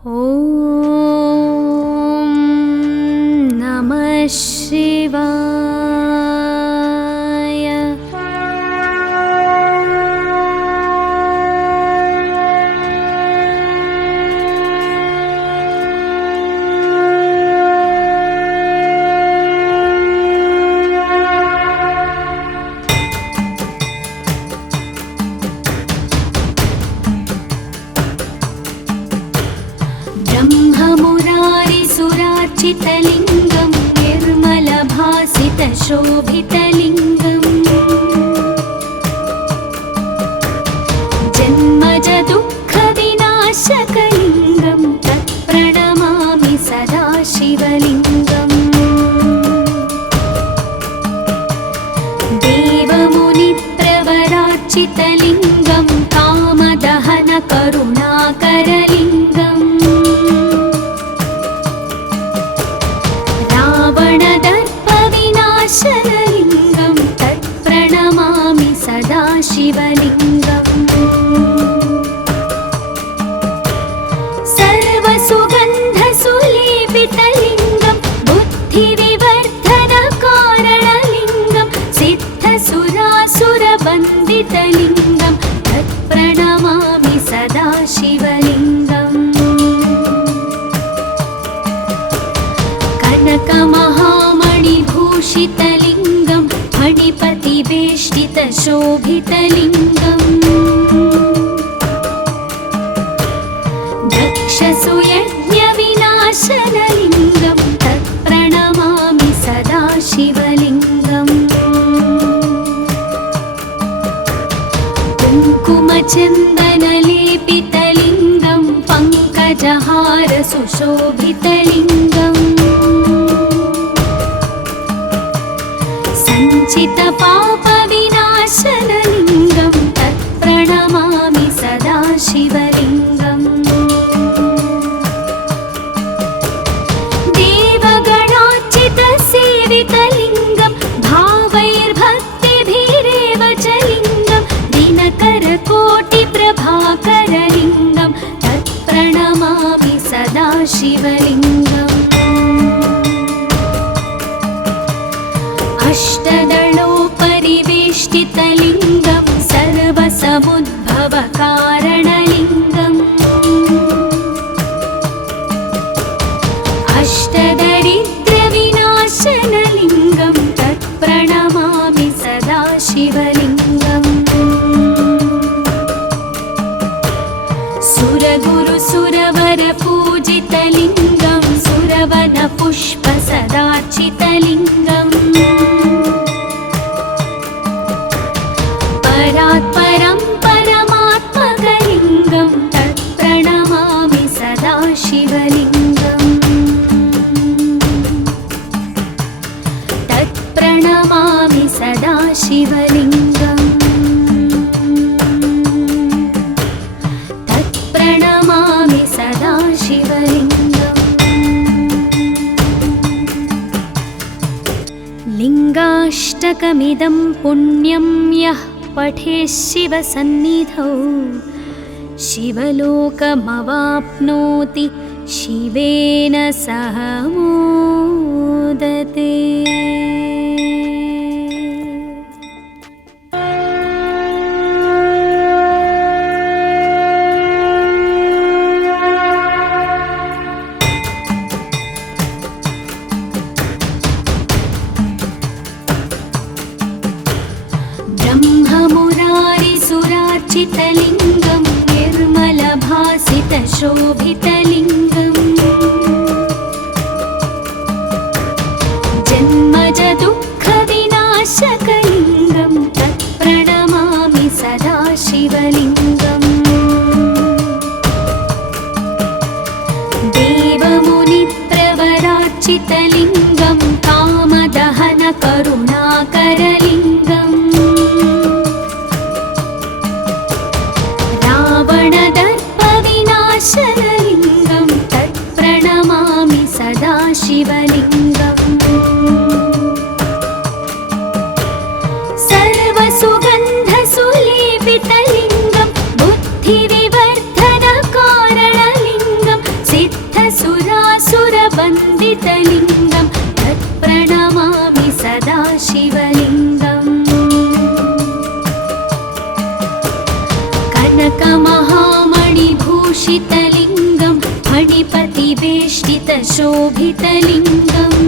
ॐ नमः शिवाय। ब्रह्ममुरारिसुरार्चितलिङ्गं निर्मलभासितशोभितलिङ्गम् जन्मजदुःखविनाशकलिङ्गं तत्प्रणमामि सदा शिवलिङ्गम्। देवमुनिप्रवरार्चितलिङ्गं कामदहनकरुणाकरलिङ्गम् रावणदर्पविनाशनलिङ्गं तत्प्रणमामि सदा शिवलिङ्गम्। सर्वसुगन्धसुलेपितलिङ्गं बुद्धिविवर्धनकारणलिङ्गं सिद्धसुरासुरवन्दितलिङ्गं तत्प्रणमामि सदा शिवलिङ्गम्। कनकमहामणिभूषितलिङ्गं फणिपतिवेष्टितशोभितलिङ्गम् दक्षसुयज्ञविनाशनलिङ्गं तत्प्रणमामि सदा शिवलिङ्गम्। कुङ्कुमचन्दनलेपितलिङ्गं पङ्कजहारसुशोभितलिङ्गम् सञ्चितपापविनाशनलिङ्गं तत्प्रणमामि सदा शिवलिङ्गम्। देवगणार्चितसेवितलिङ्गं भावैर्भक्तिभिरेव च लिङ्गं दिनकरकोटिप्रभाकरलिङ्गं तत्प्रणमामि सदा शिवलिङ्गम्। अष्टदलोपरिवेष्टितलिङ्गं सर्वसमुद्भवकारणलिङ्गम् अष्टदरिद्रविनाशनलिङ्गं तत्प्रणमामि सदा शिवलिङ्गम्। सुरगुरुसुरवरपूजितलिङ्गं सुरवनपुष्पसदार्चितलिङ्गम् परात्परं परमात्मकलिङ्गं तत्प्रणमामि सदा शिवलिङ्गम्। तत्प्रणमामि सदा शिवलिङ्गम्। तत्प्रणमामि सदा शिवलिङ्गम्। लिङ्गाष्टकमिदं पुण्यं यः पठेत् शिवसन्निधौ शिवलोकमवाप्नोति शिवेन सह मोदते। ब्रह्ममुरारिसुरार्चितलिङ्गं निर्मलभासितशोभितलिङ्गम् जन्मजदुःखविनाशकलिङ्गं तत्प्रणमामि सदा शिवलिङ्गम्। देवमुनिप्रवरार्चितलिङ्गं कामदहनकरुणाकरलिङ्गम् रावणदर्पविनाशनलिङ्गं तत्प्रणमामि सदा शिवलिङ्गम्। सर्वसुगन्धसुलेपितलिङ्गं बुद्धिविवर्धनकारणलिङ्गं सिद्धसुरासुरवन्दितलिङ्गं तत्प्रणमामि सदा शिवलिङ्गम् कनकमहामणिभूषितलिङ्गं मणिपतिवेष्टितशोभितलिङ्गम्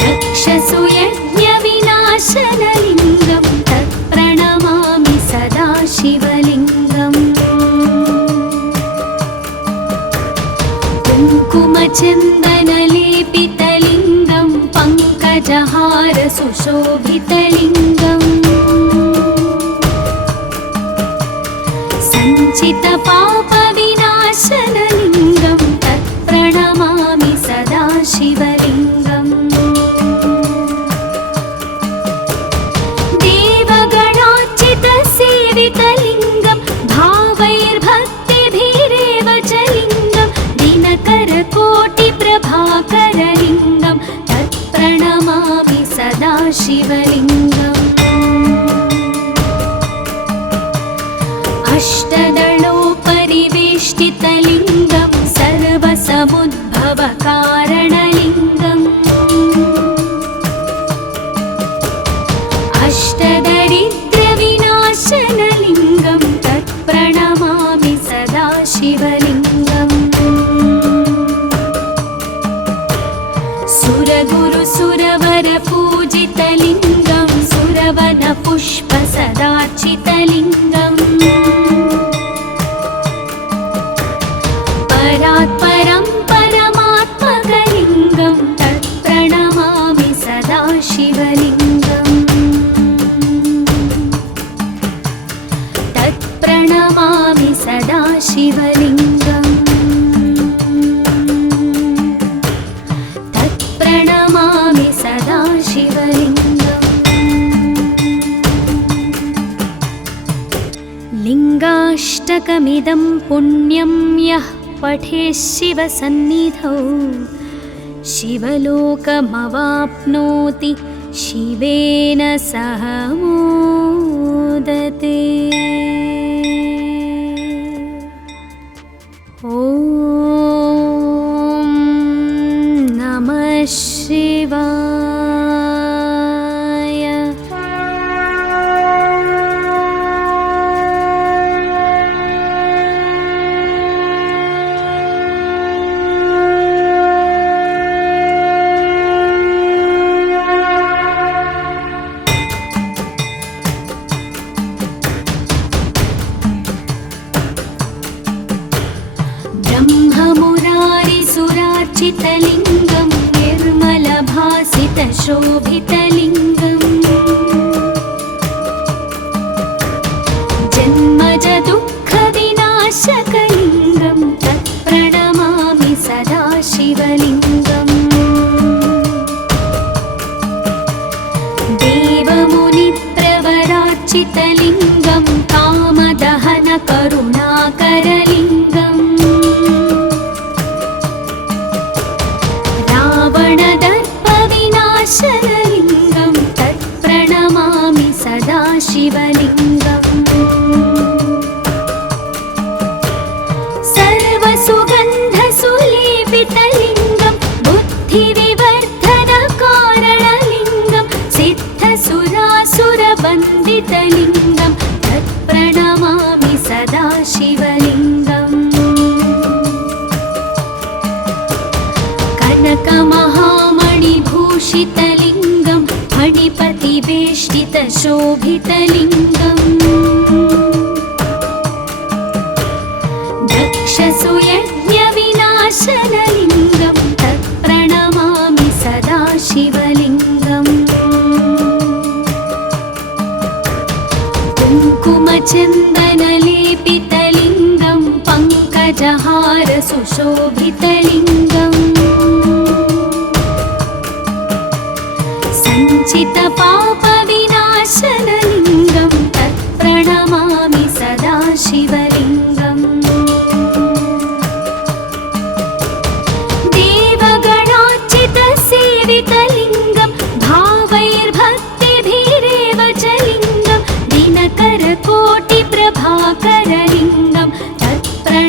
दक्षसुयज्ञविनाशनलिङ्गं तत्प्रणमामि सदा शिवलिङ्गम् कुङ्कुमचन्दनलेपितलिङ्गं पङ्कजहारसुशोभितलिङ्गम् सञ्चितपापविनाशनलिङ्गं तत्प्रणमामि सदा शिवलिङ्गम् देवगणार्चितसेवितलिङ्गं भावैर्भक्तिभिरेव च लिङ्गं दिनकरकोटिप्रभाकरलिङ्गं तत्प्रणमामि सदा शिवलिङ्गम् अष्टदलोपरिवेष्टितलिङ्गं सर्वसमुद्भवकारणलिङ्गम् अष्टदरिद्रविनाशनलिङ्गं तत्प्रणमामि सदा शिवलिङ्गम् सुरगुरुसुरवरपूजितलिङ्गं सुरवनपुष्पसदार्चितलिङ्गम् परात्परं परमात्मकलिङ्गं तत्प्रणमामि सदा शिवलिङ्गम् तत्प्रणमामि सदा शिवलिङ्गम् तत्प्रणमामि सदा शिवलिङ्गम् लिङ्गाष्टकमिदं पुण्यं यः पठेत् शिवसन्निधौ शिवलोकमवाप्नोति शिवेन सह मोदते। ॐ नमः शिवाय। ब्रह्ममुरारिसुरार्चितलिङ्गं निर्मलभासितशोभितलिङ्गम् जन्मजदुःखविनाशकलिङ्गं तत्प्रणमामि सदा शिवलिङ्गम् देवमुनिप्रवरार्चितलिङ्गं कामदहनकरुणाकरलिङ्गम् रावणदर्पविनाशनलिङ्गं तत्प्रणमामि सदा शिवलिङ्गम् सर्वसुगन्धसुलेपितलिङ्गं बुद्धिविवर्धनकारणलिङ्गं सिद्धसुरासुरवन्दितलिङ्गं तत्प्रणमामि सदा शिवलिङ्गम् कनकमहामणिभूषितलिङ्गं मणिपतिवेष्टितशोभितलिङ्गम् दक्षसुयज्ञविनाशनलिङ्गं तत्प्रणमामि सदा शिवलिङ्गम् कुङ्कुमचन्दनलेपितलिङ्गं पङ्कजहारसुशोभितलिङ्गम् सञ्चितपापविनाशनलिङ्गं तत्प्रणमामि सदा शिवलिङ्गम् देवगणार्चितसेवितलिङ्गं भावैर्भक्तिभिरेव च लिङ्गं दिनकरकोटिप्रभाकरलिङ्गं तत्प्रणमामि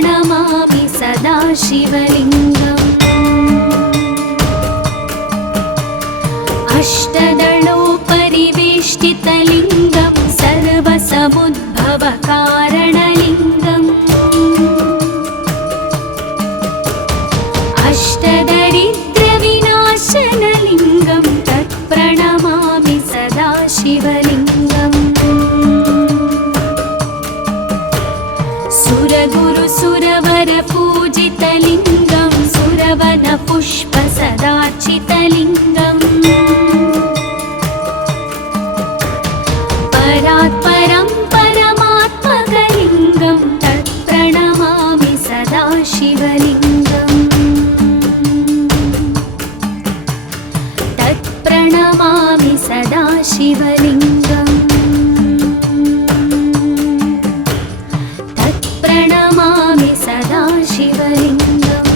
सुरगुरुसुरवरपूजितलिङ्गं सुरवनपुष्पसदार्चितलिङ्गम् परात्परं परमात्मकलिङ्गं तत्प्रणमामि सदा शिवलिङ्गम् तत्प्रणमामि सदा शिवलिङ्गम् तत्प्रणमामि सदा शिवलिङ्गम्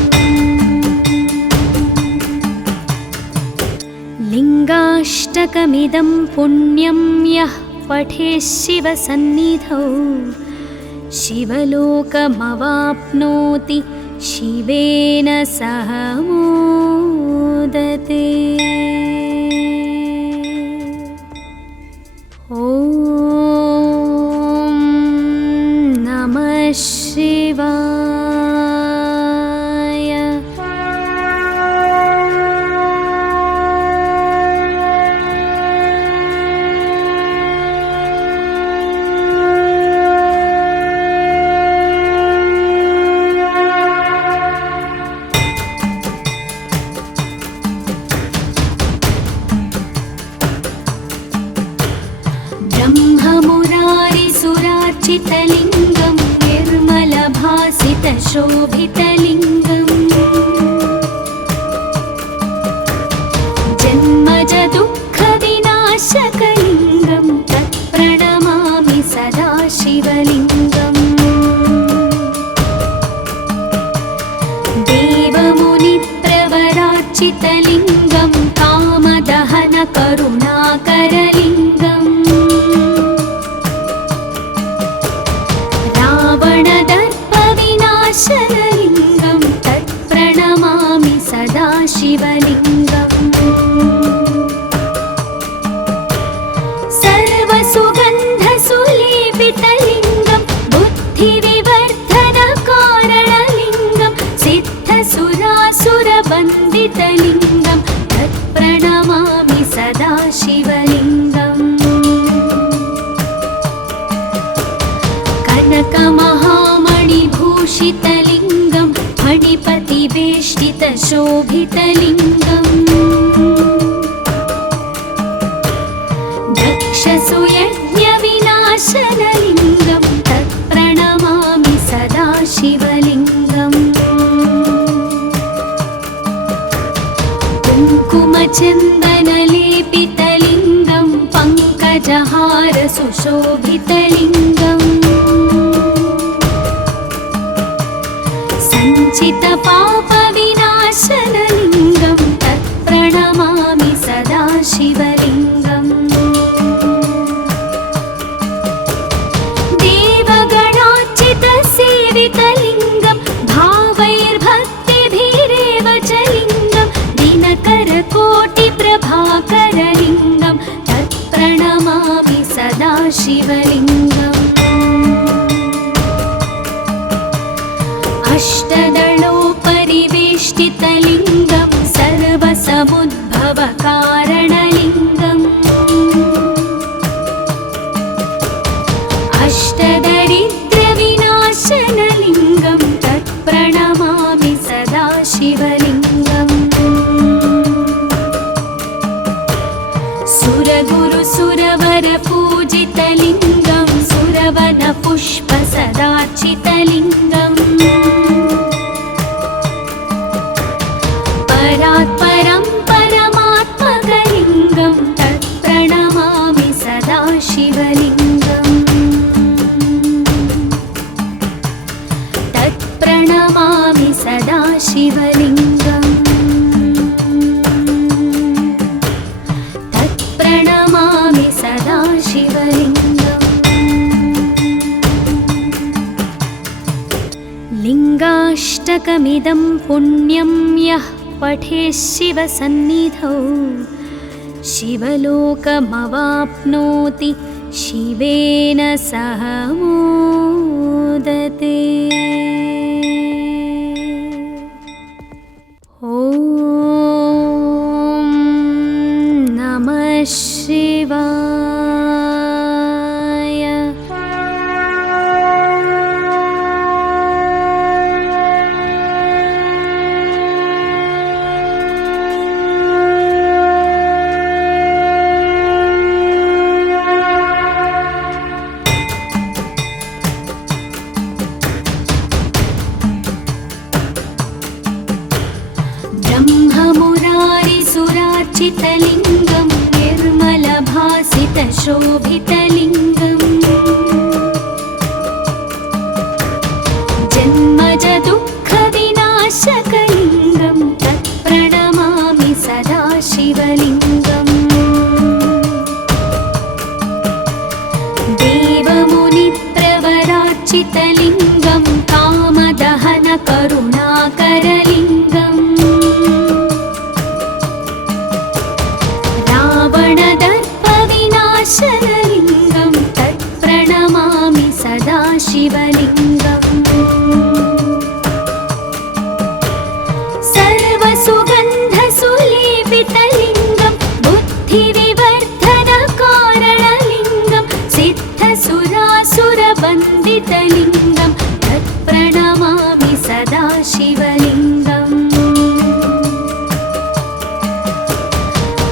लिङ्गाष्टकमिदं पुण्यं यः पठेत् शिवसन्निधौ शिवलोकमवाप्नोति शिवेन सह मोदते। ॐ नमः शिवाय। ब्रह्ममुरारिसुरार्चितलिङ्गं निर्मलभासितशोभितलिङ्गम् जन्मजदुःखविनाशकलिङ्गं तत्प्रणमामि सदा शिवलिङ्गम् देवमुनिप्रवरार्चितलिङ्गं कामदहनकरुणाकरलिङ्गम् रावणदर्पविनाशनलिङ्गं तत्प्रणमामि सदा शिवलिङ्गम् सर्वसुगन्धसुलेपितलिङ्गं बुद्धिविवर्धनकारणलिङ्गं सिद्धसुरासुरवन्दितलिङ्गं तत्प्रणमामि सदा शिवलिङ्गम् कनकमहामणिभूषितलिङ्गं फणिपतिवेष्टितशोभितलिङ्गम् दक्षसुयज्ञविनाशनलिङ्गं तत्प्रणमामि सदा शिवलिङ्गम् कुङ्कुमचन्दनलेपितलिङ्गं पङ्कजहारसुशोभितलिङ्गम् सञ्चितपापविनाशनलिङ्गं तत्प्रणमामि सदा शिवलिङ्गम् देवगणार्चितसेवितलिङ्गं भावैर्भक्तिभिरेव च लिङ्गं दिनकरकोटिप्रभाकरलिङ्गं तत्प्रणमामि सदा शिवलिङ्गम् अष्टदलोपरिवेष्टितलिङ्गं सर्वसमुद्भवकारणलिङ्गम् अष्टदरिद्रविनाशनलिङ्गं तत्प्रणमामि सदा शिवलिङ्गम् सुरगुरुसुरवरपूजितलिङ्गं सुरवनपुष्पसदार्चितलिङ्गम् परात्परं परमात्मकलिङ्गं तत्प्रणमामि सदा शिवलिङ्गम् तत्प्रणमामि सदा शिवलिङ्गम् तत्प्रणमामि सदा शिवलिङ्गम् लिङ्गाष्टकमिदं पुण्यं यः पठेत् शिवसन्निधौ शिवलोकमवाप्नोति शिवेन सह मोदते। ॐ नमः शिवाय। निर्मलभासितलिङ्गं निर्मलभासितशोभितलिङ्गम् जन्मजदुःखविनाशकलिङ्गं तत्प्रणमामि सदा शिवलिङ्गम् देवमुनिप्रवरार्चितलिङ्गं कामदहनकरुणाकरलिङ्गम् रावणदर्पविनाशनलिङ्गं तत्प्रणमामि सदा शिवलिङ्गम् सर्वसुगन्धसुलेपितलिङ्गं बुद्धिविवर्धनकारणलिङ्गं सिद्धसुरासुरवन्दितलिङ्गं तत्प्रणमामि सदा शिवलिङ्गम्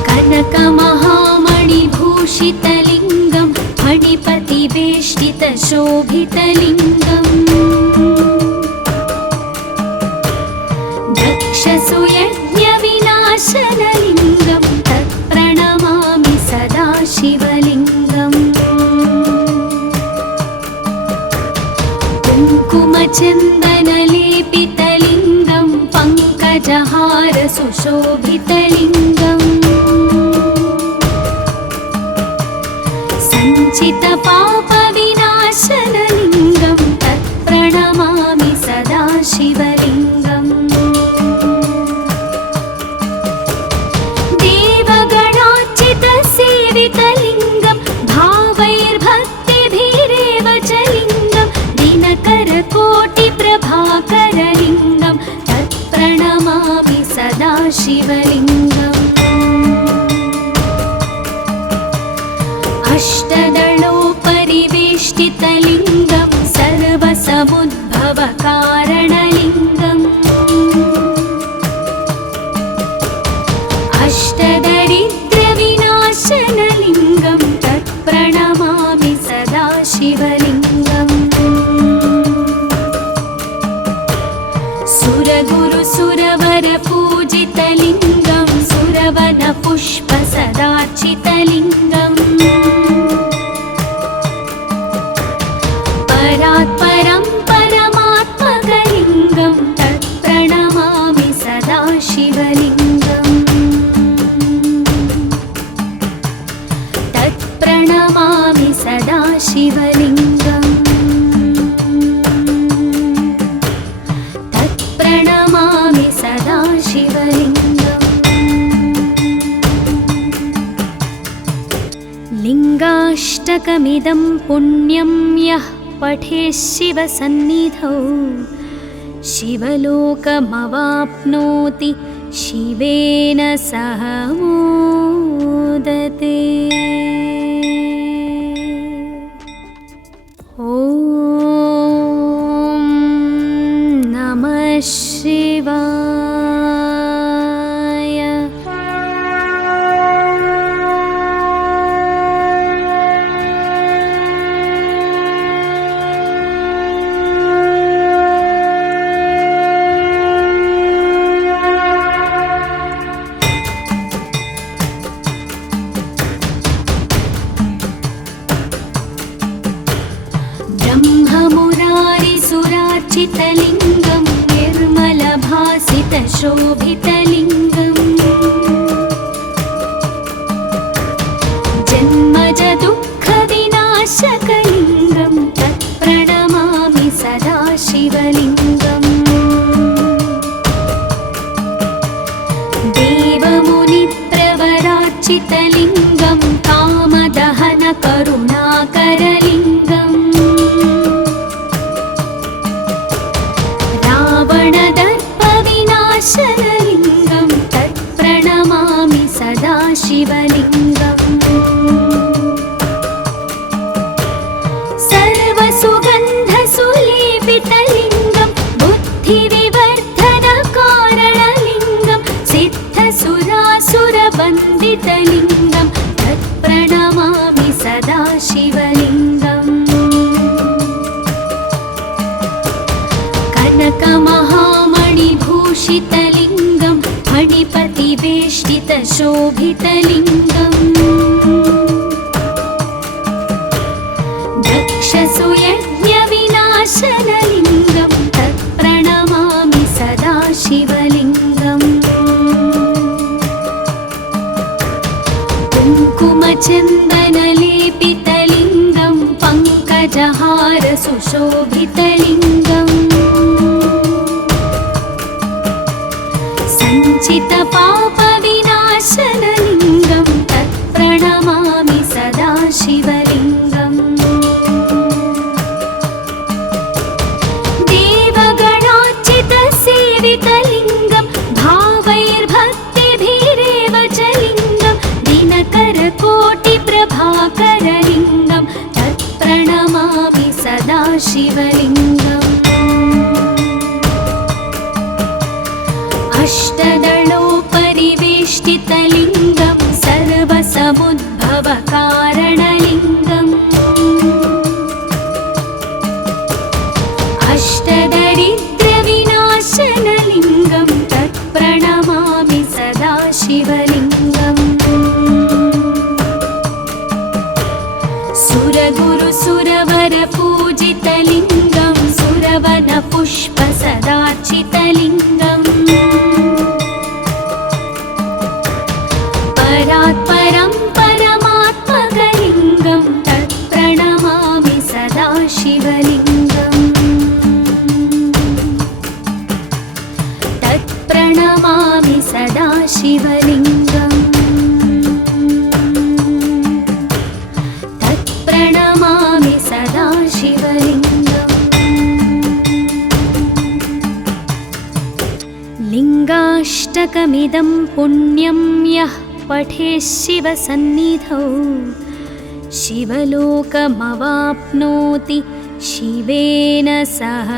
कनकमहामणिभूषितलिङ्गं फणिपतिवेष्टितशोभितलिङ्गम् दक्षसुयज्ञविनाशनलिङ्गं तत्प्रणमामि सदा शिवलिङ्गम् कुङ्कुमचन्दनलेपितलिङ्गं पङ्कजहारसुशोभितलिङ्गम् सञ्चितपापविनाशनलिङ्गं तत्प्रणमामि सदा शिवलिङ्गम् देवगणार्चितसेवितलिङ्गं भावैर्भक्तिभिरेव च लिङ्गं दिनकरकोटिप्रभाकरलिङ्गं तत्प्रणमामि सदा शिवलिङ्गम् अष्टदलोपरिवेष्टितलिङ्गं सर्वसमुद्भवकारणलिङ्गम् अष्टदरिद्रविनाशनलिङ्गं तत्प्रणमामि सदा शिवलिङ्गम् सुरगुरुसुरवरपूजितलिङ्गं सुरवनपुष्पसदार्चितलिङ्गम् परात्परं परमात्मकलिङ्गं तत्प्रणमामि सदा शिवलिङ्गम् तत्प्रणमामि सदा शिवलिङ्गम् तत्प्रणमामि सदा शिवलिङ्गम् लिङ्गाष्टकमिदं पुण्यं यः पठेत् शिवसन्निधौ शिवलोकमवाप्नोति शिवेन सह मोदते। ॐ नमः शिवाय। ब्रह्ममुरारिसुरार्चितलिङ्गं निर्मलभासितशोभितलिङ्गम् जन्मजदुःखविनाशकलिङ्गं तत्प्रणमामि सदा शिवलिङ्गम् देवमुनिप्रवरार्चितलिङ्गं कामदहनकरुणाकरलिङ्गम् रावणदर्पविनाशनलिङ्गं तत्प्रणमामि सदा शिवलिङ्गम् सर्वसुगन्धसुलेपितलिङ्गं बुद्धिविवर्धनकारणलिङ्गं सिद्धसुरासुरवन्दितलिङ्गं तत्प्रणमामि सदा शिवलिङ्गम् कनकमहामणिभूषितलिङ्गं फणिपतिवेष्टितशोभितलिङ्गम् दक्षसुयज्ञविनाशनलिङ्गं तत्प्रणमामि सदा शिवलिङ्गम् कुङ्कुमचन्दनलेपितलिङ्गं पङ्कजहारसुशोभितलिङ्गम् सञ्चितपापविनाशनलिङ्गं तत्प्रणमामि सदा शिवलिङ्गम् देवगणार्चितसेवितलिङ्गं भावैर्भक्तिभिरेव च लिङ्गं दिनकरकोटिप्रभाकरलिङ्गं तत्प्रणमामि सदा शिवलिङ्गम् अष्टदलोपरिवेष्टितलिङ्गं सर्वसमुद्भवकारणलिङ्गम् अष्टदरिद्रविनाशनलिङ्गं तत्प्रणमामि सदा शिवलिङ्गम् सुरगुरुसुरवरपूजितलिङ्गं सुरवनपुष्पसदार्चितलिङ्गम् परात्परं परमात्मकलिङ्गं तत्प्रणमामि सदा शिवलिङ्गम् तत्प्रणमामि सदा शिवलिङ्गम् तत्प्रणमामि सदा शिवलिङ्गम् लिङ्गाष्टकमिदं पुण्यं यः पठेत् शिवसन्निधौ शिवलोकमवाप्नोति शिवेन सह